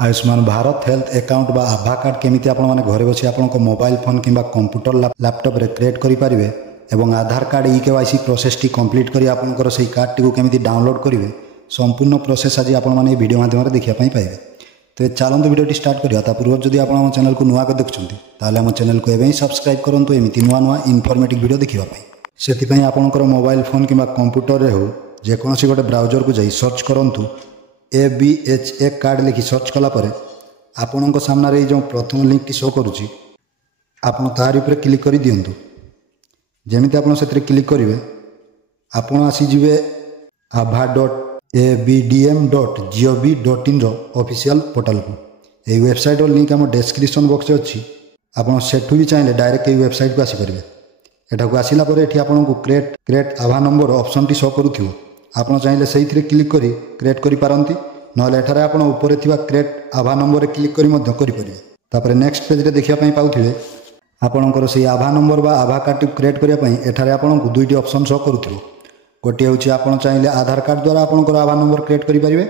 Ayushman Bharat health account बा आभा card केमिति आपण माने घरे बसी आपण मोबाइल फोन किंबा कंप्यूटर लैपटॉप रे क्रिएट करि पारिबे एवं आधार कार्ड ईकेवाईसी प्रोसेस टी कंप्लीट करी आपनकर सही कार्ड टी को केमिति डाउनलोड करिवे संपूर्ण प्रोसेस आज आपण माने वीडियो माध्यम रे देखिया पई पाइबे। तो चलନ୍ତୁ वीडियो टी स्टार्ट करिया ता पूर्व जदि आपण हम चैनल को नुआ के देखछंती ताले हम चैनल को एबे सब्सक्राइब करंतु एमिति नुआ नुआ इन्फॉर्मेटिव वीडियो देखिबा पई। सेति पई आपनकर मोबाइल फोन किंबा कंप्यूटर रे हो जे कोनोसी गोटे ब्राउजर को जाई सर्च करंतु ABHA कार्ड लिखि सर्च कला परे आपनक सामने जो प्रथम लिंक टी शो करुच्ची आपन तार ऊपर क्लिक कर दिंतु। जमीती आप क्लिक करेंगे आपड़ आसीजे ava.abdm.gov.in ऑफिशियल पोर्टल को। यही वेबसाइट लिंक आम डिस्क्रिप्शन बॉक्स अच्छी आपड़ सेठू भी चाहिए डायरेक्ट यही वेबसाइट को आसीपारे। एटा को आसला आपको क्रिएट आभा नंबर ऑप्शन टी शो करूँ आप चाहिए से क्लिक कर क्रिएट करें नहले एठारे आपण ऊपर थिबा क्रिएट आभा नंबर क्लिक करें नेक्स्ट पेज रे देखिया पाउथिबे आपणकर से आभा नंबर बा आभा कार्ड क्रिएट करने एठारे आपण को दुईटी ऑप्शन शो करूथिबो। गोटे होची आपण चाहिए आधार कार्ड द्वारा आपणकर आभा नंबर क्रिएट करि परिबे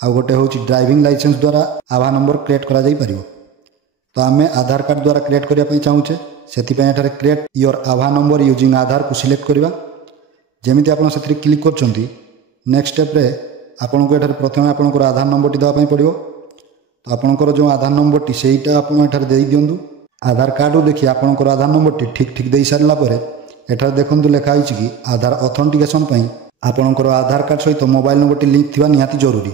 आ गोटे होची ड्राइविंग लाइसेंस द्वारा आभा नंबर क्रिएट करा जाई परिबो। तो आमे आधार कार्ड द्वारा क्रिएट करिया पई चाहूचे सेति पई एठारे क्रिएट योर आभा नंबर यूजिंग आधार को सिलेक्ट करबा। जमीती आपण सेति क्लिक करचंती नेक्स्ट स्टेप रे आपन को एठारे प्रथम आपनकर आधार नंबर टी दवा पड़ो। तो आपनकर जो आधार नंबर टी सेटा आपन एठारे दे दियंतु। आधार कार्ड देखिए आपनकर आधार नंबर टी ठीक दे सारला परे एठारे देखंतु लेखा आइछि कि आधार ऑथेंटिकेशन पई आपनकर आधार कार्ड सहित मोबाइल नंबर टी लिंक थिबा निहाती जरूरी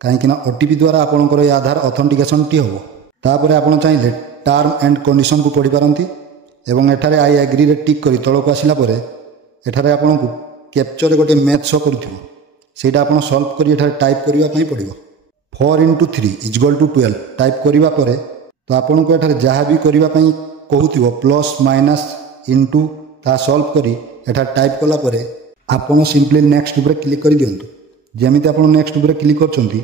काहेकि ना ओटीपी द्वारा आपनकर ये आधार ऑथेंटिकेशन टी हो। तापरे आपन चाहिए टर्म एंड कंडीशन को पढ़ी पारंती एवं एठारे आई एग्री रे टिक करी तळको आसिला परे एठारे आपनकु कैप्चर गोटे मैथ शो करूथिबो सेटा आपण सॉल्व करी एठारे टाइप करिवा पई पड़िबो। 4 × 3 = 12 टाइप करिवा परे तो आपण को एठारे जहाँ भी करिवा पई कहूथिबो प्लस माइनस इनटू ता सॉल्व करी एठारे टाइप कला परे आपण सिंपली नेक्स्ट ऊपर क्लिक करि दियंतु। जेमिति आपण नेक्स्ट ऊपर क्लिक करचंती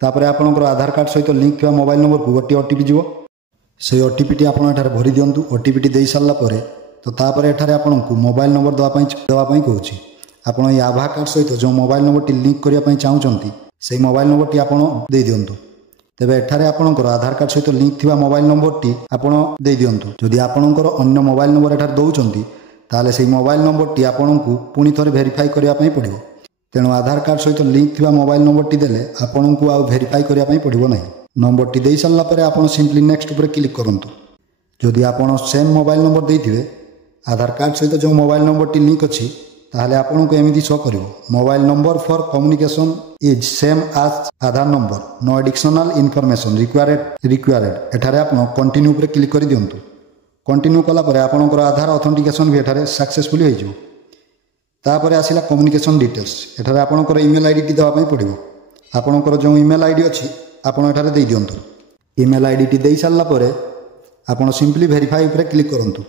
तापरे आपणकर आधार कार्ड सहित लिंक थिबा मोबाइल नंबर को गोटे ओटीपी जीवो से ओटीपी टी आपण एठारे भरि दियंतु। ओटीपी टी देई सारला परे तो तापरे एठारे आपण को मोबाइल नंबर दवा पई कहूची आपण ये आभा कार्ड सहित जो मोबाइल नंबर टी लिंक करिया पई चाहूचंती से मोबाइल नंबर टी आपण दे दियंतु। तेबे एठारे आपणकर आधार कार्ड सहित लिंक थिबा मोबाइल नंबर टी आपण दे दियंतु। जदि आपणकर अन्य मोबाइल नंबर एठारे दउचंती ताले से मोबाइल नंबर टी आपण को पुनी थरे वेरीफाई करिया पई पड़िबो। तेणु आधार कार्ड सहित लिंक थिबा मोबाइल नंबर टी देले आपण को आ वेरीफाई करिया पई पड़िबो नहीं। नंबर टी देई सारला परे आपण सिंपली नेक्स्ट ऊपर क्लिक करंतु। जदि आपण सेम मोबाइल नंबर देइथिबे आधार कार्ड सहित जो मोबाइल नंबर टी लिंक अछि ताहले आपन को एमिति शो करिवो mobile number for communication is same as Aadhaar number no additional information required एठारे आपन कंटिन्यू ऊपर क्लिक करि दियंतु। कंटिन्यू कला परे आपनकर आधार ऑथेंटिकेशन भी एठारे सक्सेसफुली होइजो। तापरे आसिला कम्युनिकेशन डिटेल्स एठारे आपनकर ईमेल आईडी टी दवा पई पड़िवो। आपनकर जो ईमेल आईडी अछि आपन एठारे देई दियंतु। ईमेल आईडी टी देई सारला परे आपन सिंपली वेरीफाई ऊपर क्लिक करंतु।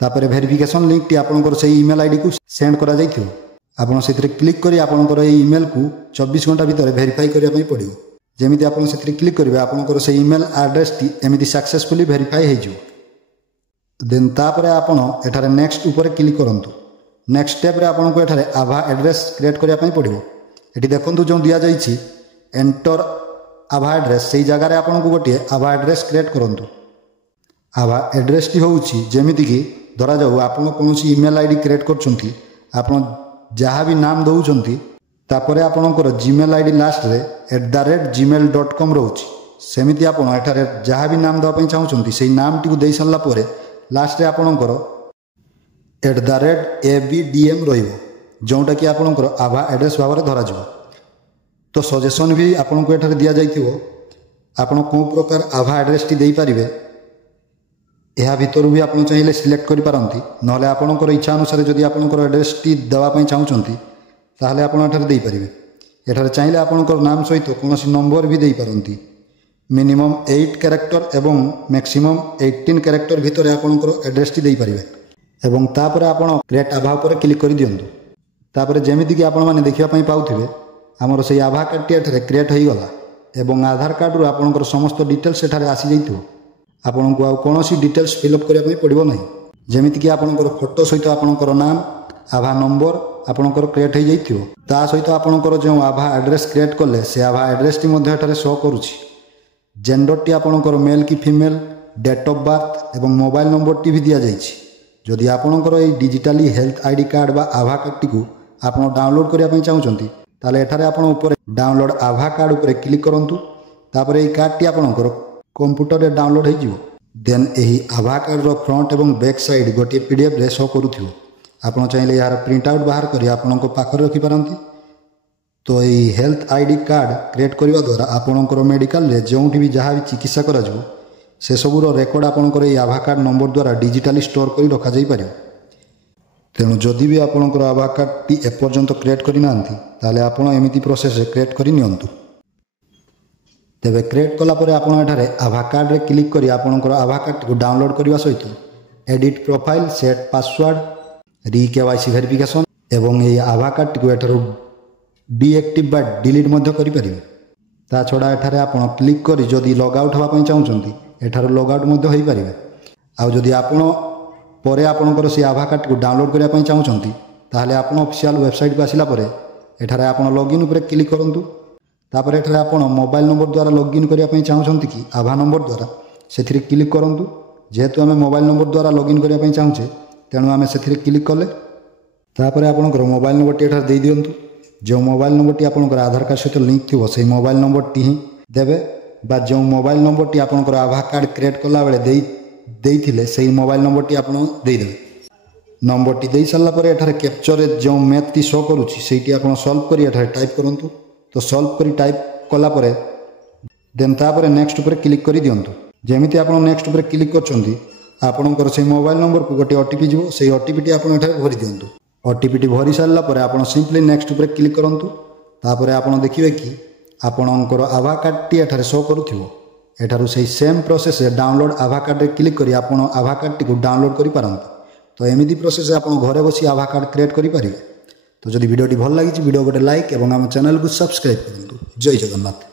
तापरे वेरिफिकेशन लिंक टी आपनकर से ईमेल आईडी को सेंड करा जाइथियो आपन सेथिरे क्लिक करी आपनकर ए ईमेल को 24 घंटा भीतर वेरीफाई करिया पई पड़िवो। जेमिति आपन सेथिरे क्लिक करिवे आपनकर से ईमेल एड्रेस टी एमिति सक्सेसफुली वेरीफाई हेजिवो। देन तापरे आपन एठारे नेक्स्ट ऊपर क्लिक करंतु। नेक्स्ट स्टेप रे आपन को एठारे आभा एड्रेस क्रिएट करिया पई पड़िवो। एठी देखंतु जो दिया जाइछि एंटर आभा एड्रेस सेही जगह रे आपन को गोटे आभा एड्रेस क्रिएट करंतु। आभा एड्रेस टी होउछि जेमिति कि धरा जाऊ आपन कौन ईमेल आईडी क्रिएट करचंती आपन जहाँ भी नाम दउचंती तापरे आपनकर जीमेल आईडी लास्ट रे @gmail.com रहउछि सेमिति आपन एठारे जहाँ भी नाम दवा पई चाहउचंती सेही नाम टी को देई सारला परे लास्ट रे आपनकर @abdm रहिबो जोंटा कि आपनकर आभा एड्रेस भाबरे धरा जाऊ। तो सजेशन भी आपन को एठारे दिया जाइथिबो आपन को प्रकार आभा एड्रेस टी देई परिबे यह भितर भी आप चाहिए सिलेक्ट करि पारंती नहले आपनकर इच्छा अनुसार जदि आपनकर एड्रेस टी दवा पई चाहउचंती ताहले आपण एठारे देई परिबे। एठारे चाहिए आपनकर नाम सहित कोनोसी नंबर भी देई पारंती मिनिमम 8 कैरेक्टर एवं मैक्सिमम 18 कैरेक्टर भितर आपनकर एड्रेस टी देई परिबे एवं तापर आपण क्रिएट आभा पर क्लिक करि दियंतु। तापर जेमिति कि आपण माने देखिया पई पाउथिबे हमर से आभा कार्ड टी एठारे क्रिएट होई गला एवं आधार कार्ड रो आपनकर समस्त डिटेल्स एठारे आसी जाइथो। आपन को कौन डिटेल्स फिलअप करने पड़ो ना जमीती कि आपनकर फोटो सहित आपनकर नाम आभा नंबर आपनकर क्रिएट हो जाइथिबो। ता सहित आपनकर जो आभा एड्रेस क्रिएट कले से आभा एड्रेस टी मध्ये एठारे शो करूछि जेंडरटी आपणकर मेल कि फीमेल, डेट ऑफ बर्थ एवं मोबाइल नंबर भी दि जाइए। जदि आपणकर ये डिजिटाली हेल्थ आईडी कार्ड बा आभा कार्ड टी आप डाउनलोड करने चाहते ताले एठारे आपण ऊपर डाउनलोड आभा कार्ड ऊपर क्लिक करंतु। तापर ये कार्ड टी आपणकर कंप्यूटर रे डाउनलोड हो जिवो। देन यही आभा कार्ड रो फ्रंट एवं बैक साइड गोटे पीडीएफ रे शो करूथिवो। आपण चाहिले यार प्रिंट आउट बाहर करी आपणको पाखर रखि पारंती। तो यही हेल्थ आईडी कार्ड क्रिएट करबा द्वारा आपणकर मेडिकल रे जोंठी भी जहाँ भी चिकित्सा करा जिवो से सबुर रेकर्ड आपणकर ये आभा कार्ड नंबर द्वारा डिजिटाली स्टोर करी रखा जाई पारियो। तेणु जदि भी आपणकर आभा कार्ड टी एपर्यंत क्रिएट करि नांती ताले आपण एमिति प्रोसेस रे क्रिएट करि नियंतु। तेबे क्रिएट कला परे आपण एठारे आभा कार्ड रे क्लिक करी आपणकर आभा कार्ड को डाउनलोड करबा सहित एडिट प्रोफाइल, सेट पासवर्ड, री केवाईसी वेरिफिकेशन एवं ये आभा कार्ड को एठारो डीएक्टिव बा डिलीट मध्य करि परिबे। ता छडा एठारे आपण क्लिक करी जदि लॉग आउट हवा पई चाहुचंती एठारो लॉग आउट मध्य होई परिबे। आ जदि आपण परे आपणकर से आभा कार्ड को डाउनलोड करबा पई चाहुचंती ताहले आपण ऑफिशियल वेबसाइट को आसिला परे एठारे आपण लॉगिन ऊपर क्लिक करंतु। तापर एठारे आपण मोबाइल नंबर द्वारा लॉगिन करबा पई चाहुचंती कि आभा नंबर द्वारा सेथिरे क्लिक करंतु। जेहेतु आमे मोबाइल नंबर द्वारा लॉगिन करबा पई चाहुचे तेणु आमे सेथिरे क्लिक कले तापर आपणकर मोबाइल नंबर टी एठारे देई दियंतु। जो मोबाइल नंबर टी आपणकर आधार कार्ड सहित लिंक थिवो सेही मोबाइल नंबर टी ही देबे बा जो मोबाइल नंबर टी आपणकर आभा कार्ड क्रिएट कला बेले देइथिले सेही मोबाइल नंबर टी आपण देई देबे। नंबर टी देई सारला परे एठारे कैप्चर रे जो मैथ टी शो करूची सेही आपण सॉल्व करी एठारे टाइप करंतु। तो सॉल्व करी टाइप कला परे देन तापर नेक्स्ट ऊपर क्लिक करी दियंतु। जेमिति आपण नेक्स्ट ऊपर क्लिक करचंती आपणकर से मोबाइल नंबर को गोटे ओटीपी जीवो सेही ओटीपी टी आपण एठारे भरि दियंतु। ओटीपी टी भरि सारला परे आपण सिंपली नेक्स्ट ऊपर क्लिक करंतु। तापर आपण देखिबे कि आपणकर आभा कार्ड टी एठारे शो करूथिवो। एठारु सेही सेम प्रोसेस डाउनलोड आभा कार्ड रे क्लिक करी आपण आभा कार्ड टी को डाउनलोड करि पारंतु। तो एमिति प्रोसेस आपण घरे बसी आभा कार्ड क्रिएट करि पारिबे। तो जदि वीडियो टी भल लागिछि वीडियो गोटे लाइक एवं आम चैनल को सब्सक्राइब करंतु। जय जगन्नाथ।